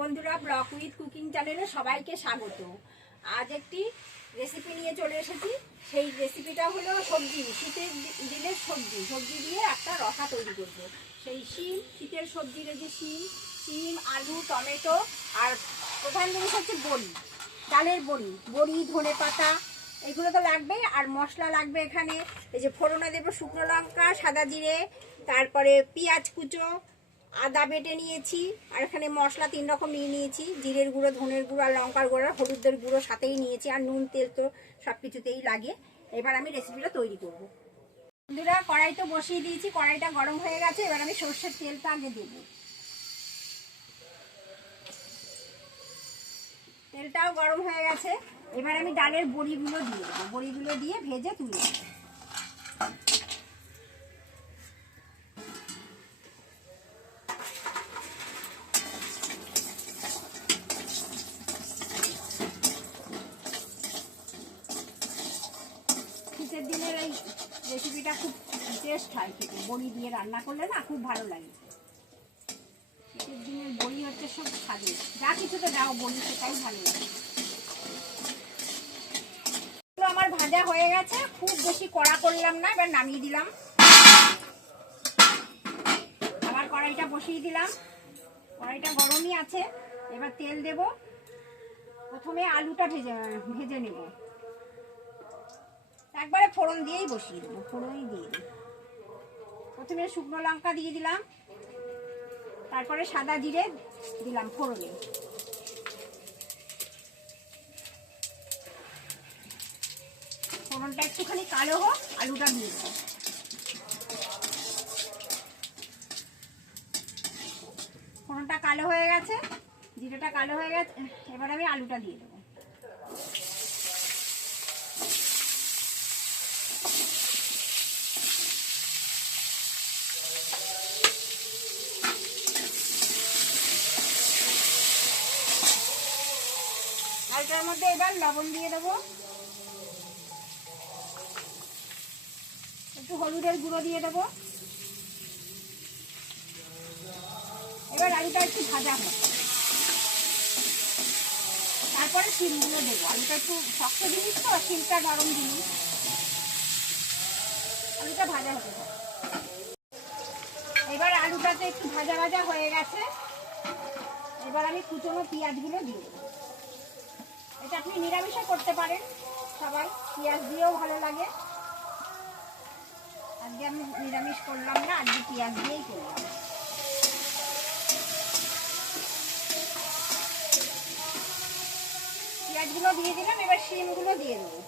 বন্ধুরা, blog with cooking চ্যানেলে সবাইকে স্বাগত। আজ একটি রেসিপি নিয়ে চলে এসেছি। সেই রেসিপিটা হলো সবজি, শীতের দিনের সবজি দিয়ে একটা রসা তৈরি করব। সেই শীতের সবজির যে শিম, আলু, টমেটো আর প্রধান জিনিস হচ্ছে বড়ি, ডালের বড়ি, ধনে পাতা, এগুলো তো লাগবেই। আর মশলা লাগবে এখানে, এই যে ফোড়নে দেবো শুকনো লঙ্কা, সাদা জিরে, তারপরে পেঁয়াজ কুচো, আদা বেটে নিয়েছি, আর এখানে মশলা 3 রকম নিয়েছি, জিরের গুঁড়ো, ধনের গুঁড়ো আর লঙ্কার গুঁড়ো, হলুদের গুঁড়ো সাথেই নিয়েছি, আর নুন তেল তো সব কিছুতেই লাগে। এবার আমি রেসিপিটা তৈরি করব। বন্ধুরা, কড়াই তো বসিয়ে দিয়েছি, কড়াইটা গরম হয়ে গেছে। এবার আমি সর্ষের তেলটা আগে দেব। তেলটাও গরম হয়ে গেছে। এবার আমি ডালের বড়িগুলো দিয়ে দেবো, বড়িগুলো দিয়ে ভেজে তুলে দেবো। শীতের দিনের এই রেসিপিটা খুব টেস্ট হয় খেতে, বড়ি দিয়ে রান্না করলে না খুব ভালো লাগে। শীতের দিনের বড়ি হচ্ছে সব স্বাদে, যা কিছুতে দাও বড়ি, সেটাই ভালো লাগে। আমার ভাজা হয়ে গেছে, খুব বেশি কড়া করলাম না, এবার নামিয়ে দিলাম। আবার কড়াইটা বসিয়ে দিলাম, কড়াইটা গরমই আছে। এবার তেল দেব। প্রথমে আলুটা ভেজে নেব, একবারে ফোড়ন দিয়েই বসিয়ে দেবো, ফোড়নই দিয়ে দিই। প্রথমে শুকনো লঙ্কা দিয়ে দিলাম, তারপরে সাদা জিরে দিলাম ফোড়নে। ফোড়নটা একটুখানি কালো হোক, আলুটা দিয়ে দেবো। ফোড়নটা কালো হয়ে গেছে, জিরেটা কালো হয়ে গেছে, এবার আমি আলুটা দিয়ে দেবো। আলুটার মধ্যে এবার লবণ দিয়ে দেবো, একটু হলুদের গুঁড়ো দিয়ে দেবো। এবার আলুটা একটু ভাজা হোক, তারপরে শিমগুলো দেবো। আলুটা একটু শক্ত জিনিস তো, শিমটা নরম জিনিস। আলুটা ভাজা হতে হবে। এবার আলুটাতে একটু ভাজা ভাজা হয়ে গেছে। এবার আমি কুচনো পেঁয়াজগুলো দিয়ে দেবো। এটা আপনি নিরামিষও করতে পারেন, সবাই পেঁয়াজ দিয়েও ভালো লাগে। আজকে আমি নিরামিষ করলাম না, আজকে পেঁয়াজ দিয়েই করলাম। পেঁয়াজগুলো দিয়ে দিলাম, এবার শিমগুলো দিয়ে দেবো।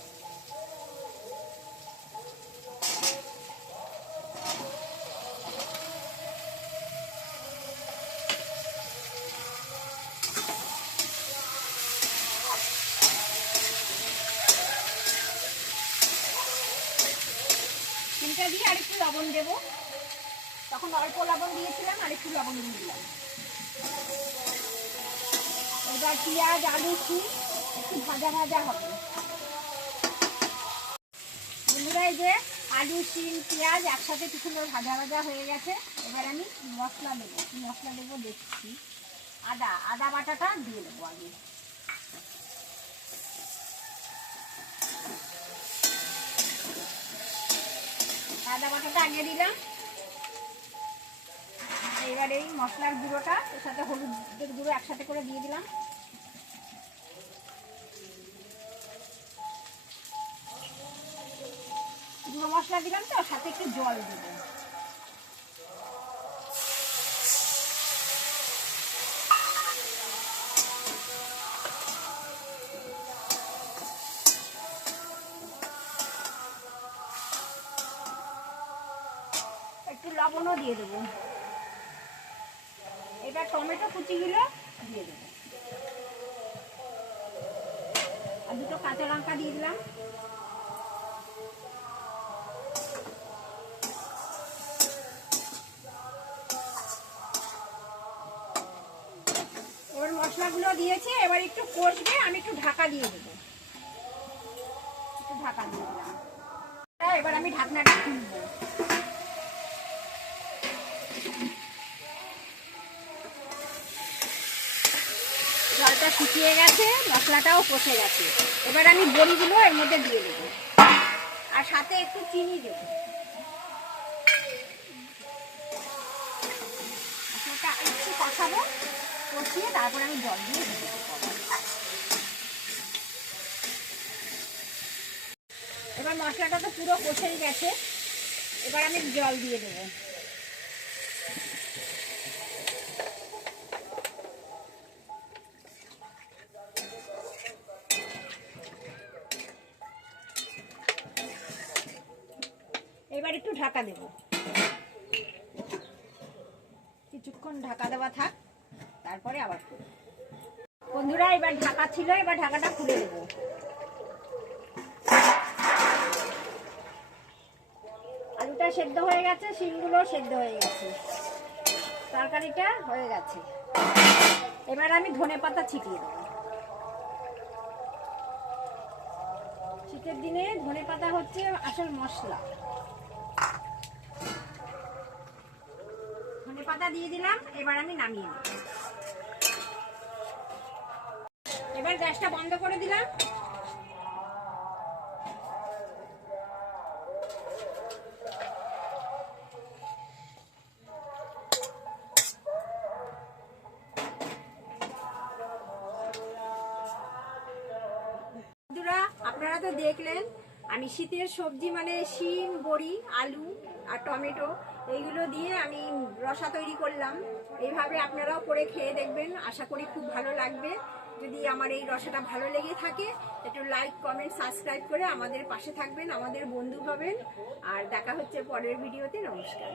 শিমটা দিয়ে আরেকটু লবণ দেবো, তখন অল্প লবণ দিয়েছিলাম, আরেকটু লবণ দিয়ে দিলাম। এবার পেঁয়াজ, আলু, শিম একটু ভাজা ভাজা হবে। বন্ধুরা, এই যে আলু, শিম, পেঁয়াজ একসাথে কি সুন্দর ভাজা ভাজা হয়ে গেছে। এবার আমি মশলা দেবো, কি মশলা দেবো দেখছি। আদা বাটাটা দিয়ে দেবো আগে। আদা বাটাটা আগে দিলাম। এবার এই মশলার গুঁড়োটা এর সাথে হলুদের গুঁড়ো একসাথে করে দিয়ে দিলাম। গুঁড়ো মশলা দিলাম তো, সাথে একটু জল দেবো। একটু লবণও দিয়ে দেবো। এবার টমেটো কুচিগুলো দিয়ে দেবো, আর দুটো কাঁচা লঙ্কা দিয়ে দিলাম। এবার মশলাগুলো দিয়েছি, এবার একটু কষবে, আমি একটু ঢাকা দিয়ে দেবো। একটু ঢাকা দিয়ে দিলাম। এবার আমি ঢাকনাটা খুলবো। শুকিয়ে গেছে, মশলাটাও কষে গেছে। এবার আমি বড়িগুলো এর মধ্যে দিয়ে দেবো, আর সাথে একটু চিনি দেবো। মশলাটা একটু কষাবো, কষিয়ে তারপর আমি জল দিয়ে দেবো। এবার মশলাটা তো পুরো কষেই গেছে, এবার আমি জল দিয়ে দেবো। এবার একটু ঢাকা দেব, কিছুক্ষণ ঢাকা দেওয়া থাক, তারপরে আবার করব। বন্ধুরা, এবার ঢাকা ছিল, এবার ঢাকাটা খুলে দেব। আলুটা সেদ্ধ হয়ে গেছে, শিমগুলো সেদ্ধ হয়ে গেছে, তরকারিটা হয়ে গেছে। এবার আমি ধনেপাতা ছিটিয়ে দেব। শীতের দিনে ধনেপাতা হচ্ছে আসল মশলা। ধনেপাতা দিয়ে দিলাম, এবার আমি নামিয়ে নেব। এবার গ্যাসটা বন্ধ করে দিলাম। বন্ধুরা, আপনারা তো দেখলেন আমি শীতের সবজি মানে শিম, বড়ি, আলু আর টমেটো এইগুলো দিয়ে আমি রসা তৈরি করলাম। এইভাবে আপনারাও করে খেয়ে দেখবেন, আশা করি খুব ভালো লাগবে। যদি আমার এই রসাটা ভালো লেগে থাকে, একটু লাইক, কমেন্ট, সাবস্ক্রাইব করে আমাদের পাশে থাকবেন, আমাদের বন্ধু হবেন। আর দেখা হচ্ছে পরের ভিডিওতে। নমস্কার।